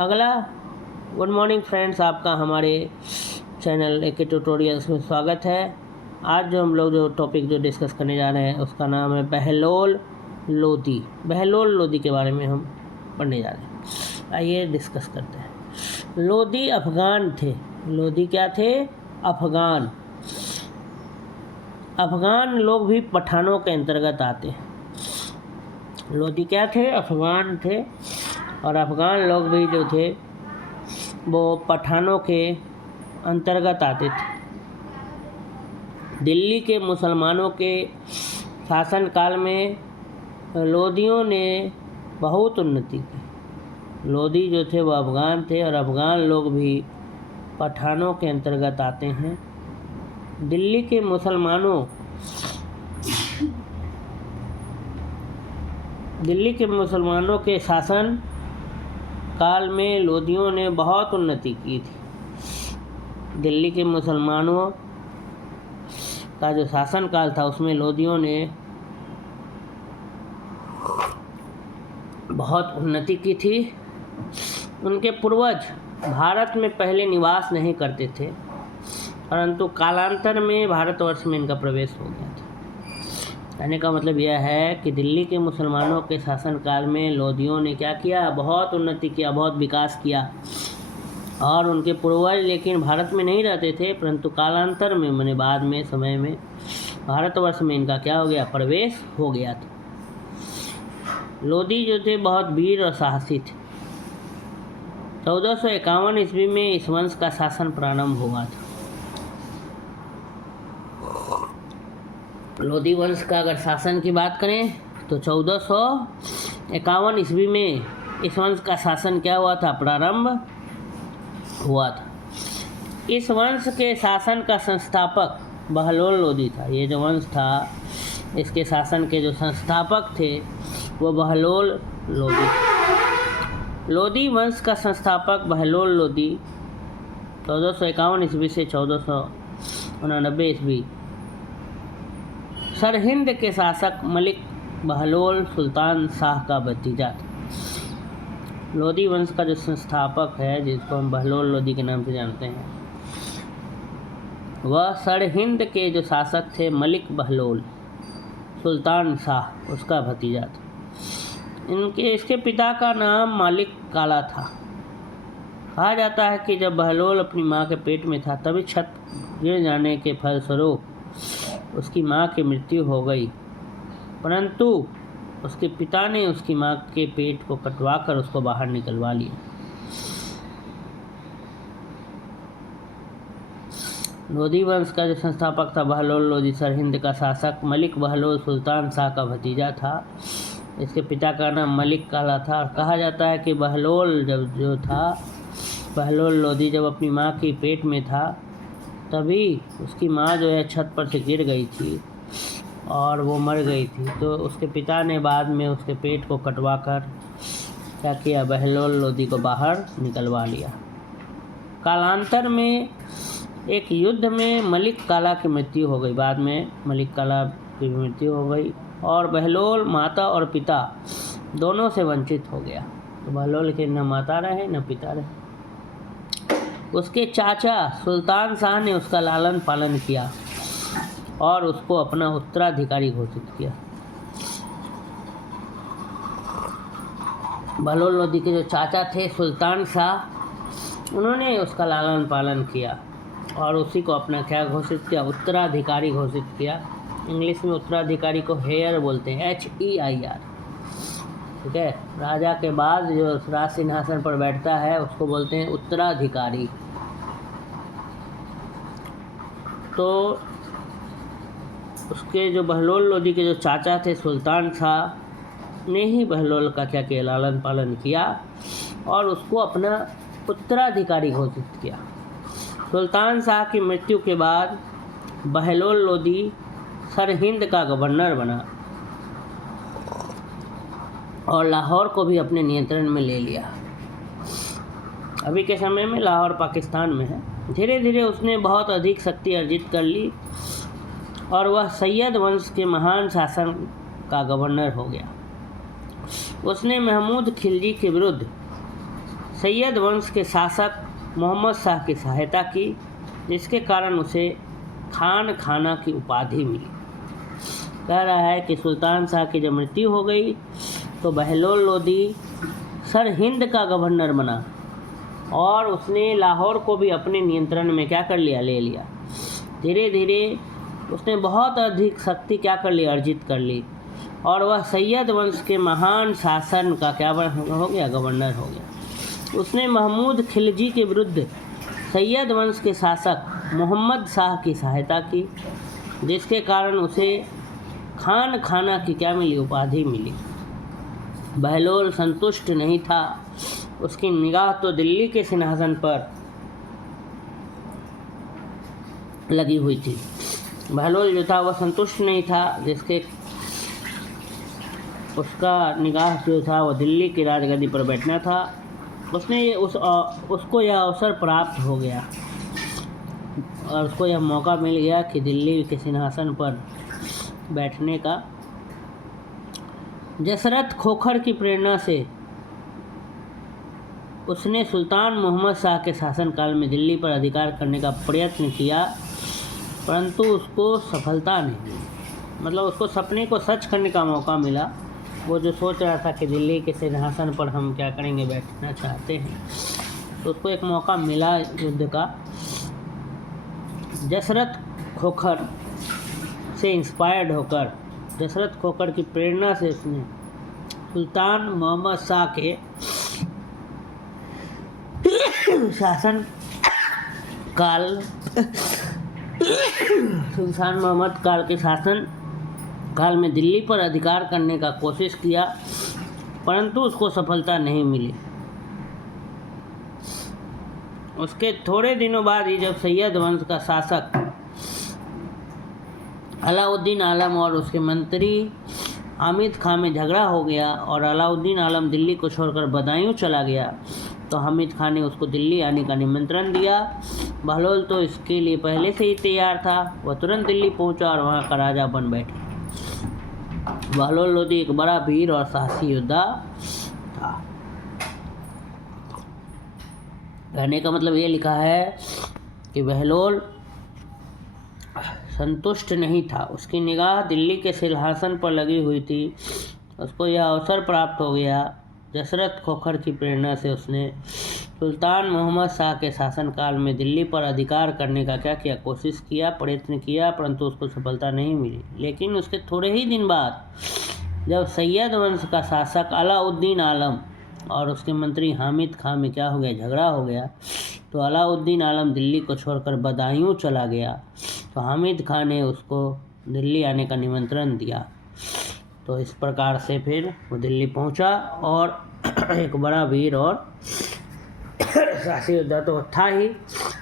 अगला good morning friends, आपका हमारे चैनल एके ट्यूटोरियल्स में स्वागत है। आज जो हम लोग टॉपिक डिस्कस करने जा रहे हैं उसका नाम है बहलोल लोदी। बहलोल लोदी के बारे में हम पढ़ने जा रहे हैं। आइए डिस्कस करते हैं। लोदी अफ़गान थे। लोदी क्या थे? अफ़गान। अफ़गान लोग भी पठानों के अंतर्गत आते हैं। लोदी क्या थे? अफ़गान थे। और अफ़गान लोग भी जो थे वो पठानों के अंतर्गत आते थे। दिल्ली के मुसलमानों के शासनकाल में लोदियों ने बहुत उन्नति की। लोदी जो थे वो अफ़गान थे और अफ़गान लोग भी पठानों के अंतर्गत आते हैं। दिल्ली के मुसलमानों के शासन काल में लोदियों ने बहुत उन्नति की थी। दिल्ली के मुसलमानों का जो शासन काल था उसमें लोदियों ने बहुत उन्नति की थी। उनके पूर्वज भारत में पहले निवास नहीं करते थे, परंतु कालांतर में भारतवर्ष में इनका प्रवेश हो गया था। कहने का मतलब यह है कि दिल्ली के मुसलमानों के शासनकाल में लोदियों ने क्या किया? बहुत उन्नति किया, बहुत विकास किया। और उनके पूर्वज लेकिन भारत में नहीं रहते थे, परंतु कालांतर में माने बाद में समय में भारतवर्ष में इनका क्या हो गया? प्रवेश हो गया था। लोदी जो थे बहुत वीर और साहसी थे। 1451 ईस्वी में इस वंश का शासन प्रारंभ हुआ था। लोदी वंश का अगर शासन की बात करें तो 1451 ईस्वी में इस वंश का शासन क्या हुआ था? प्रारंभ हुआ था। इस वंश के शासन का संस्थापक बहलोल लोदी था। ये जो वंश था इसके शासन के जो संस्थापक थे वो बहलोल लोदी। लोदी वंश का संस्थापक बहलोल लोदी 1451 ईस्वी से 1489 ईस्वी सरहिंद के शासक मलिक बहलोल सुल्तान शाह का भतीजा था। लोदी वंश का जो संस्थापक है, जिसको हम बहलोल लोदी के नाम से जानते हैं, वह सरहिंद के जो शासक थे मलिक बहलोल सुल्तान शाह, उसका भतीजा था। इसके पिता का नाम मालिक काला था। कहा जाता है कि जब बहलोल अपनी माँ के पेट में था तभी छत गिर जाने के फलस्वरूप उसकी माँ की मृत्यु हो गई, परंतु उसके पिता ने उसकी माँ के पेट को कटवाकर उसको बाहर निकलवा लिया। लोदी वंश का जो संस्थापक था बहलोल लोदी सरहिंद का शासक मलिक बहलोल सुल्तान शाह का भतीजा था। इसके पिता का नाम मलिक काला था। कहा जाता है कि बहलोल लोदी जब अपनी माँ की पेट में था तभी उसकी माँ जो है छत पर से गिर गई थी और वो मर गई थी। तो उसके पिता ने बाद में उसके पेट को कटवाकर क्या किया? बहलोल लोदी को बाहर निकलवा लिया। कालांतर में एक युद्ध में मलिक काला की मृत्यु हो गई। बाद में मलिक काला की मृत्यु हो गई और बहलोल माता और पिता दोनों से वंचित हो गया। तो बहलोल के न माता रहे न पिता रहे। उसके चाचा सुल्तान शाह ने उसका लालन पालन किया और उसको अपना उत्तराधिकारी घोषित किया। बहलोल लोदी के जो चाचा थे सुल्तान शाह, उन्होंने उसका लालन पालन किया और उसी को अपना क्या घोषित किया? उत्तराधिकारी घोषित किया। इंग्लिश में उत्तराधिकारी को हेयर बोलते हैं, HEIR। ठीक है। राजा के बाद जो राज सिंहासन पर बैठता है उसको बोलते हैं उत्तराधिकारी। तो उसके जो बहलोल लोदी के जो चाचा थे सुल्तान शाह ने ही बहलोल का क्या किया? लालन पालन किया और उसको अपना उत्तराधिकारी घोषित किया। सुल्तान शाह की मृत्यु के बाद बहलोल लोदी सरहिंद का गवर्नर बना और लाहौर को भी अपने नियंत्रण में ले लिया। अभी के समय में लाहौर पाकिस्तान में है। धीरे धीरे उसने बहुत अधिक शक्ति अर्जित कर ली और वह सैयद वंश के महान शासन का गवर्नर हो गया। उसने महमूद खिलजी के विरुद्ध सैयद वंश के शासक मोहम्मद शाह की सहायता की, जिसके कारण उसे खान खाना की उपाधि मिली। कह रहा है कि सुल्तान शाह की जब मृत्यु हो गई तो बहलोल लोदी सरहिंद का गवर्नर बना और उसने लाहौर को भी अपने नियंत्रण में क्या कर लिया, ले लिया। धीरे धीरे उसने बहुत अधिक शक्ति क्या कर ली, अर्जित कर ली और वह सैयद वंश के महान शासन का क्या हो गया, गवर्नर हो गया। उसने महमूद खिलजी के विरुद्ध सैयद वंश के शासक मोहम्मद शाह की सहायता की, जिसके कारण उसे खान खाना की क्या मिली, उपाधि मिली। बहलोल संतुष्ट नहीं था, उसकी निगाह तो दिल्ली के सिंहासन पर लगी हुई थी। बहलोल जो था वह संतुष्ट नहीं था, जिसके उसका निगाह जो था वह दिल्ली की राजगद्दी पर बैठना था। उसको यह अवसर प्राप्त हो गया और उसको यह मौका मिल गया कि दिल्ली के सिंहासन पर बैठने का। जसरत खोखर की प्रेरणा से उसने सुल्तान मोहम्मद शाह के शासनकाल में दिल्ली पर अधिकार करने का प्रयत्न किया, परंतु उसको सफलता नहीं मिली। मतलब उसको सपने को सच करने का मौका मिला। वो जो सोच रहा था कि दिल्ली के सिंहासन पर हम क्या करेंगे, बैठना चाहते हैं, तो उसको एक मौका मिला युद्ध का। जसरत खोखर से इंस्पायर्ड होकर, जसरत खोखर की प्रेरणा से उसने सुल्तान मोहम्मद शाह के शासन काल सुल्तान मोहम्मद काल के शासन काल में दिल्ली पर अधिकार करने का कोशिश किया, परंतु उसको सफलता नहीं मिली। उसके थोड़े दिनों बाद ही जब सैयद वंश का शासक अलाउद्दीन आलम और उसके मंत्री हामिद खां में झगड़ा हो गया और अलाउद्दीन आलम दिल्ली को छोड़कर बदायूं चला गया, तो हामिद खां ने उसको दिल्ली आने का निमंत्रण दिया। बहलोल तो इसके लिए पहले से ही तैयार था। वह तुरंत दिल्ली पहुंचा और वहां का राजा बन बैठा। बहलोल लोदी एक बड़ा वीर और साहसी योद्धा था। कहने का मतलब ये लिखा है कि बहलोल संतुष्ट नहीं था, उसकी निगाह दिल्ली के सिंहासन पर लगी हुई थी। उसको यह अवसर प्राप्त हो गया। जसरत खोखर की प्रेरणा से उसने सुल्तान मोहम्मद शाह के शासनकाल में दिल्ली पर अधिकार करने का क्या किया, कोशिश किया, प्रयत्न किया, परंतु उसको सफलता नहीं मिली। लेकिन उसके थोड़े ही दिन बाद जब सैयद वंश का शासक अलाउद्दीन आलम और उसके मंत्री हामिद खां में क्या हो गया, झगड़ा हो गया, तो अलाउद्दीन आलम दिल्ली को छोड़कर बदायूं चला गया, तो हामिद खां ने उसको दिल्ली आने का निमंत्रण दिया। तो इस प्रकार से फिर वो दिल्ली पहुंचा और एक बड़ा वीर और साहसी योद्धा तो था ही,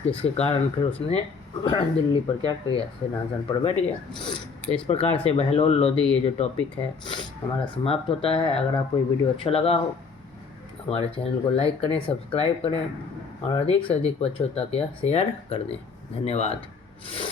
जिसके कारण फिर उसने दिल्ली पर क्या किया, सिंहासन पर बैठ गया। तो इस प्रकार से बहलोल लोदी ये जो टॉपिक है हमारा समाप्त होता है। अगर आपको ये वीडियो अच्छा लगा हो हमारे चैनल को लाइक करें, सब्सक्राइब करें और अधिक से अधिक बच्चों तक यह शेयर कर दें। धन्यवाद।